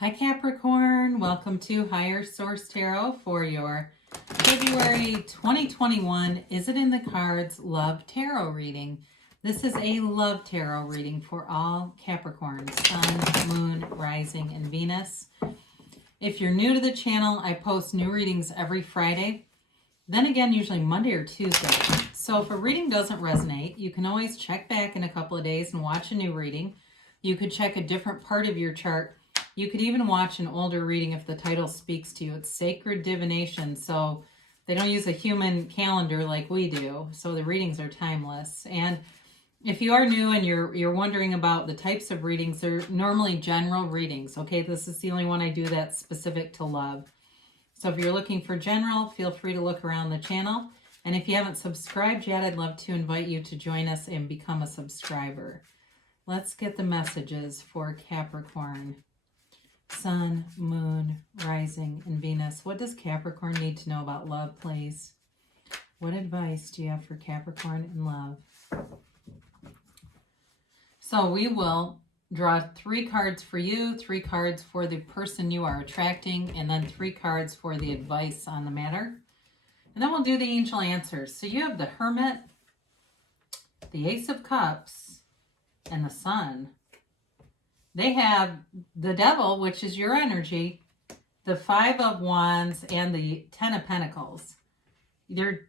Hi Capricorn, welcome to Higher Source Tarot for your February 2021 Is It in the Cards Love Tarot reading. This is a love tarot reading for all Capricorns, Sun, Moon, Rising, and Venus. If you're new to the channel, I post new readings every Friday, then again usually Monday or Tuesday. So if a reading doesn't resonate, you can always check back in a couple of days and watch a new reading. You could check a different part of your chart. You could even watch an older reading if the title speaks to you. It's sacred divination, so they don't use a human calendar like we do, so the readings are timeless. And if you are new and you're wondering about the types of readings, they're normally general readings, okay? This is the only one I do that's specific to love. So if you're looking for general, feel free to look around the channel. And if you haven't subscribed yet, I'd love to invite you to join us and become a subscriber. Let's get the messages for Capricorn. Sun, Moon, Rising, and Venus. What does Capricorn need to know about love, please? What advice do you have for Capricorn in love? So we will draw 3 cards for you, 3 cards for the person you are attracting, and then 3 cards for the advice on the matter. And then we'll do the angel answers. So you have the Hermit, the Ace of Cups, and the Sun. They have the Devil, which is your energy, the 5 of Wands, and the 10 of Pentacles. Your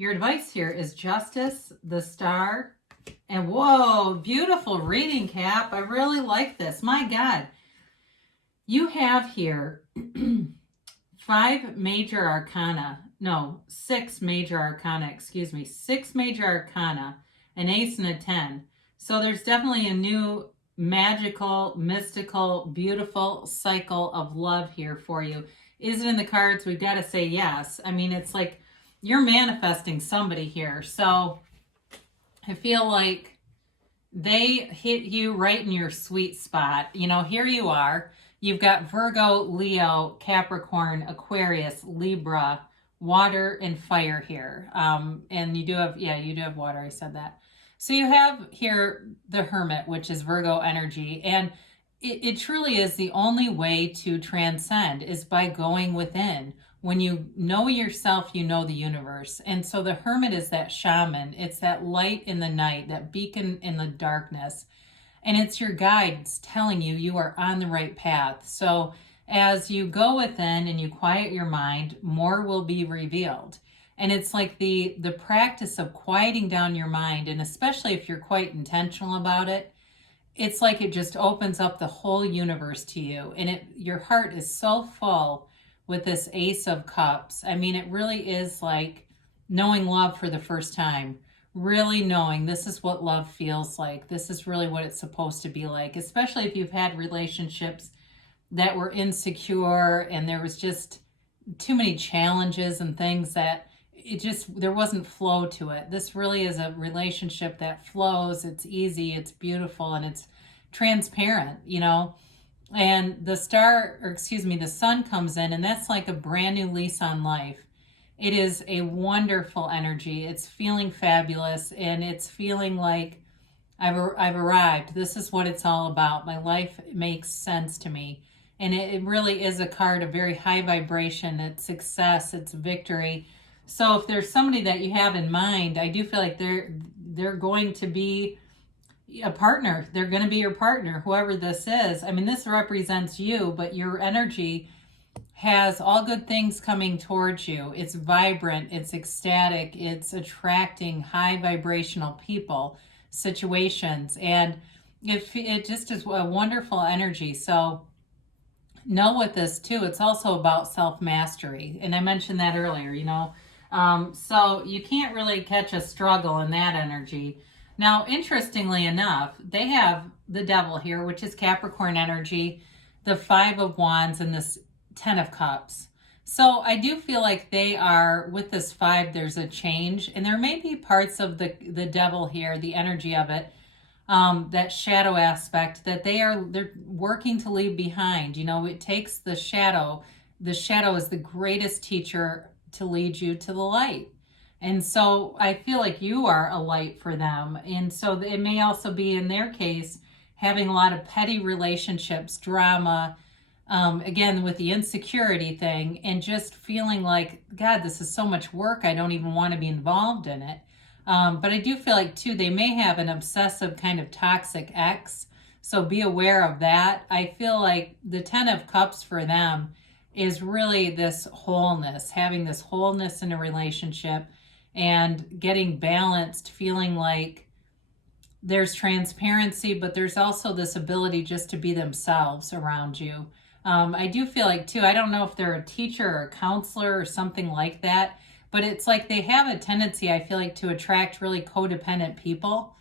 advice here is Justice, the Star, and whoa, beautiful reading, Cap. I really like this. My God. You have here 6 major arcana, an ace and a 10. So there's definitely a new magical, mystical, beautiful cycle of love here for you. Is it in the cards? We've got to say yes. I mean, it's like you're manifesting somebody here. So I feel like they hit you right in your sweet spot. You know, here you are. You've got Virgo, Leo, Capricorn, Aquarius, Libra, water, and fire here. And you do have water. I said that. So you have here the Hermit, which is Virgo energy, and it truly is the only way to transcend is by going within. When you know yourself, you know the universe. And so the Hermit is that shaman. It's that light in the night, that beacon in the darkness. And it's your guides telling you you are on the right path. So as you go within and you quiet your mind, more will be revealed. And it's like the practice of quieting down your mind, and especially if you're quite intentional about it, it's like it just opens up the whole universe to you. And your heart is so full with this Ace of Cups. I mean, it really is like knowing love for the first time, really knowing this is what love feels like. This is really what it's supposed to be like, especially if you've had relationships that were insecure and there was just too many challenges and things that there wasn't flow to it. This really is a relationship that flows. It's easy, it's beautiful, and it's transparent, you know. And the sun comes in, and that's like a brand new lease on life. It is a wonderful energy. It's feeling fabulous, and it's feeling like I've arrived. This is what it's all about. My life makes sense to me. And it really is a card of very high vibration. It's success, it's victory. So if there's somebody that you have in mind, I do feel like they're going to be a partner. They're going to be your partner, whoever this is. I mean, this represents you, but your energy has all good things coming towards you. It's vibrant, it's ecstatic, it's attracting high vibrational people, situations, and it just is a wonderful energy. So know with this too, it's also about self-mastery. And I mentioned that earlier, you know. So you can't really catch a struggle in that energy. Now, interestingly enough, they have the Devil here, which is Capricorn energy, the 5 of Wands, and this 10 of Cups. So I do feel like they are, with this 5, there's a change. And there may be parts of the Devil here, the energy of it, that shadow aspect that they're working to leave behind. You know, it takes the shadow. The shadow is the greatest teacher to lead you to the light. And so I feel like you are a light for them. And so it may also be in their case having a lot of petty relationships, drama, again, with the insecurity thing, and just feeling like, God, this is so much work. I don't even want to be involved in it. But I do feel like, too, they may have an obsessive kind of toxic ex. So be aware of that. I feel like the 10 of Cups for them is really this wholeness, having this wholeness in a relationship and getting balanced, feeling like there's transparency, but there's also this ability just to be themselves around you. I do feel like, too, I don't know if they're a teacher or a counselor or something like that, but it's like they have a tendency, I feel like, to attract really codependent people.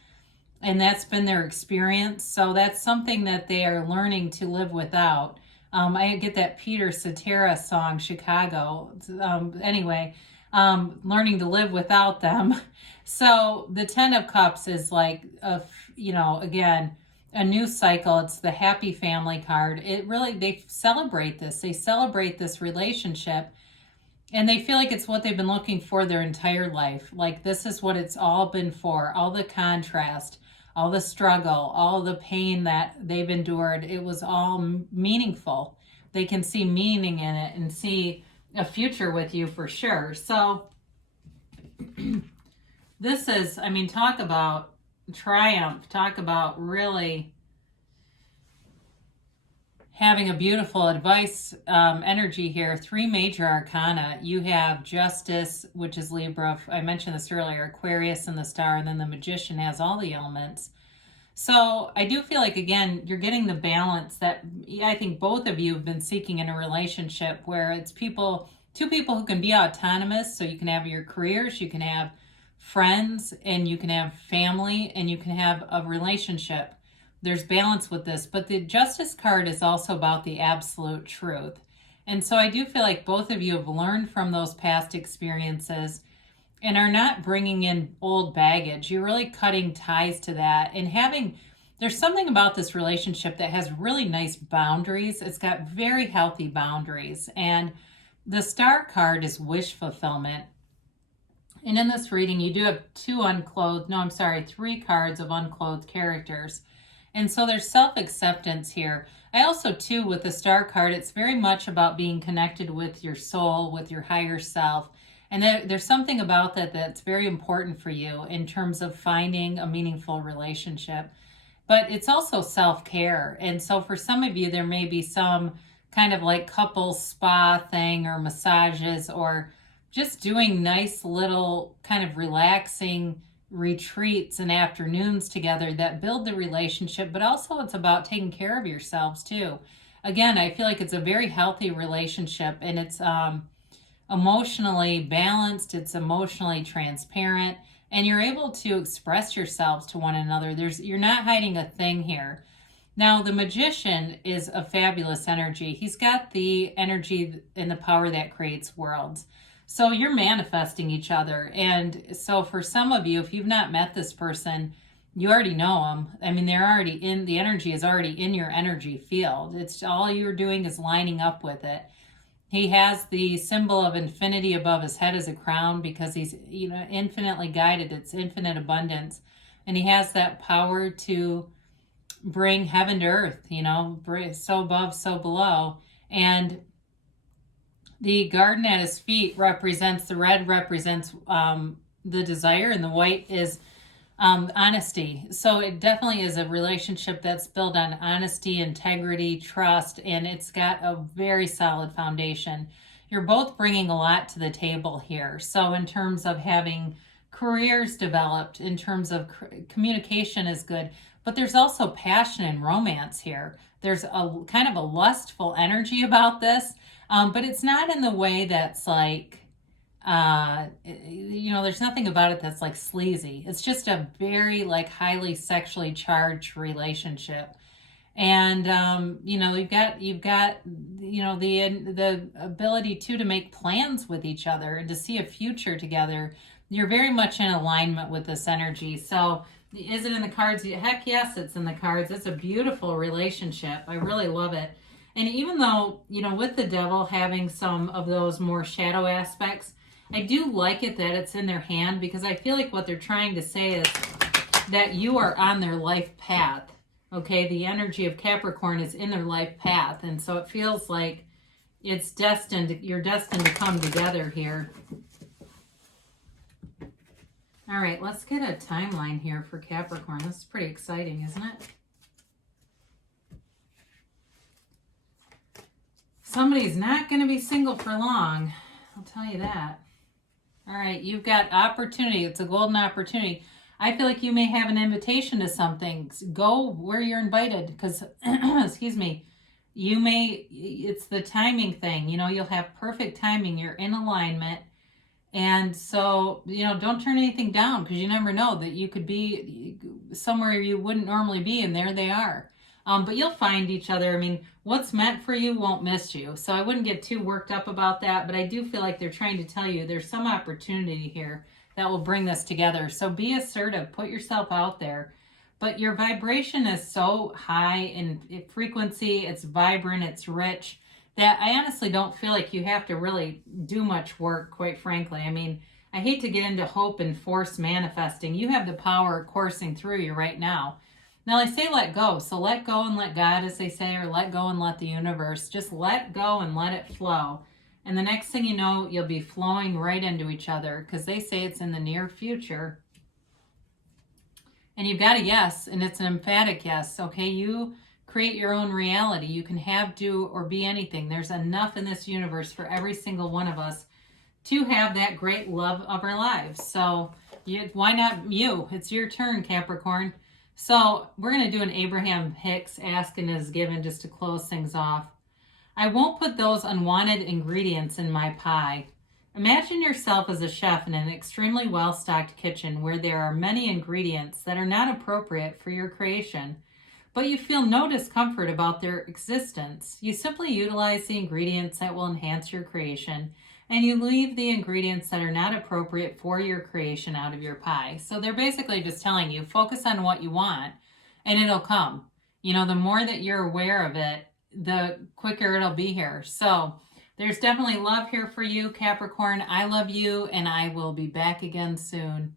And that's been their experience. So that's something that they are learning to live without. I get that Peter Cetera song, Chicago. Learning to live without them. So the 10 of Cups is like, again, a new cycle. It's the happy family card. It really, they celebrate this. They celebrate this relationship. And they feel like it's what they've been looking for their entire life. Like, this is what it's all been for. All the contrast, all the struggle, all the pain that they've endured. It was all meaningful. They can see meaning in it and see a future with you for sure. So this is, talk about triumph. Talk about really having a beautiful advice energy here. 3 major arcana. You have Justice, which is Libra. I mentioned this earlier. Aquarius and the Star, and then the Magician has all the elements. So I do feel like, again, you're getting the balance that I think both of you have been seeking in a relationship, where it's two people who can be autonomous. So you can have your careers, you can have friends, and you can have family, and you can have a relationship. There's balance with this, but the Justice card is also about the absolute truth. And so I do feel like both of you have learned from those past experiences and are not bringing in old baggage. You're really cutting ties to that and there's something about this relationship that has really nice boundaries. It's got very healthy boundaries. And the Star card is wish fulfillment. And in this reading, you do have 3 cards of unclothed characters. And so there's self-acceptance here. I also, too, with the Star card, it's very much about being connected with your soul, with your higher self. And there's something about that that's very important for you in terms of finding a meaningful relationship. But it's also self-care. And so for some of you, there may be some kind of like couple spa thing or massages or just doing nice little kind of relaxing retreats and afternoons together that build the relationship, but also it's about taking care of yourselves too. Again, I feel like it's a very healthy relationship, and it's emotionally balanced, it's emotionally transparent, and you're able to express yourselves to one another. You're not hiding a thing here. Now, the Magician is a fabulous energy. He's got the energy and the power that creates worlds. So you're manifesting each other. And so for some of you, if you've not met this person, you already know them. They're already the energy is already in your energy field. It's all you're doing is lining up with it. He has the symbol of infinity above his head as a crown because he's, infinitely guided. It's infinite abundance. And he has that power to bring heaven to earth, so above, so below. And the garden at his feet represents, the red represents the desire, and the white is honesty. So it definitely is a relationship that's built on honesty, integrity, trust, and it's got a very solid foundation. You're both bringing a lot to the table here. So in terms of having careers developed, in terms of communication is good, but there's also passion and romance here. There's a kind of a lustful energy about this. But it's not in the way that's like, there's nothing about it that's like sleazy. It's just a very like highly sexually charged relationship. And, you've got, the ability to make plans with each other and to see a future together. You're very much in alignment with this energy. So is it in the cards? Heck yes, it's in the cards. It's a beautiful relationship. I really love it. And even though, with the Devil having some of those more shadow aspects, I do like it that it's in their hand, because I feel like what they're trying to say is that you are on their life path. Okay, the energy of Capricorn is in their life path, and so it feels like it's destined, you're destined to come together here. All right, let's get a timeline here for Capricorn. This is pretty exciting, isn't it? Somebody's not going to be single for long. I'll tell you that. All right, you've got opportunity. It's a golden opportunity. I feel like you may have an invitation to something. Go where you're invited because, excuse me, you may, it's the timing thing. You know, you'll have perfect timing. You're in alignment. And so, you know, don't turn anything down because you never know that you could be somewhere you wouldn't normally be, and there they are. But you'll find each other. I mean, what's meant for you won't miss you. So I wouldn't get too worked up about that, but I do feel like they're trying to tell you there's some opportunity here that will bring this together. So be assertive, put yourself out there. But your vibration is so high in frequency, it's vibrant, it's rich, that I honestly don't feel like you have to really do much work, quite frankly. I mean, I hate to get into hope and force manifesting. You have the power coursing through you right now. Now, I say let go. So let go and let God, as they say, or let go and let the universe. Just let go and let it flow. And the next thing you know, you'll be flowing right into each other because they say it's in the near future. And you've got a yes, and it's an emphatic yes. Okay, you create your own reality. You can have, do, or be anything. There's enough in this universe for every single one of us to have that great love of our lives. So why not you? It's your turn, Capricorn. So we're going to do an Abraham Hicks Ask and Is Given just to close things off. I won't put those unwanted ingredients in my pie. Imagine yourself as a chef in an extremely well-stocked kitchen where there are many ingredients that are not appropriate for your creation, but you feel no discomfort about their existence. You simply utilize the ingredients that will enhance your creation, and you leave the ingredients that are not appropriate for your creation out of your pie. So they're basically just telling you, focus on what you want, and it'll come. You know, the more that you're aware of it, the quicker it'll be here. So there's definitely love here for you, Capricorn. I love you, and I will be back again soon.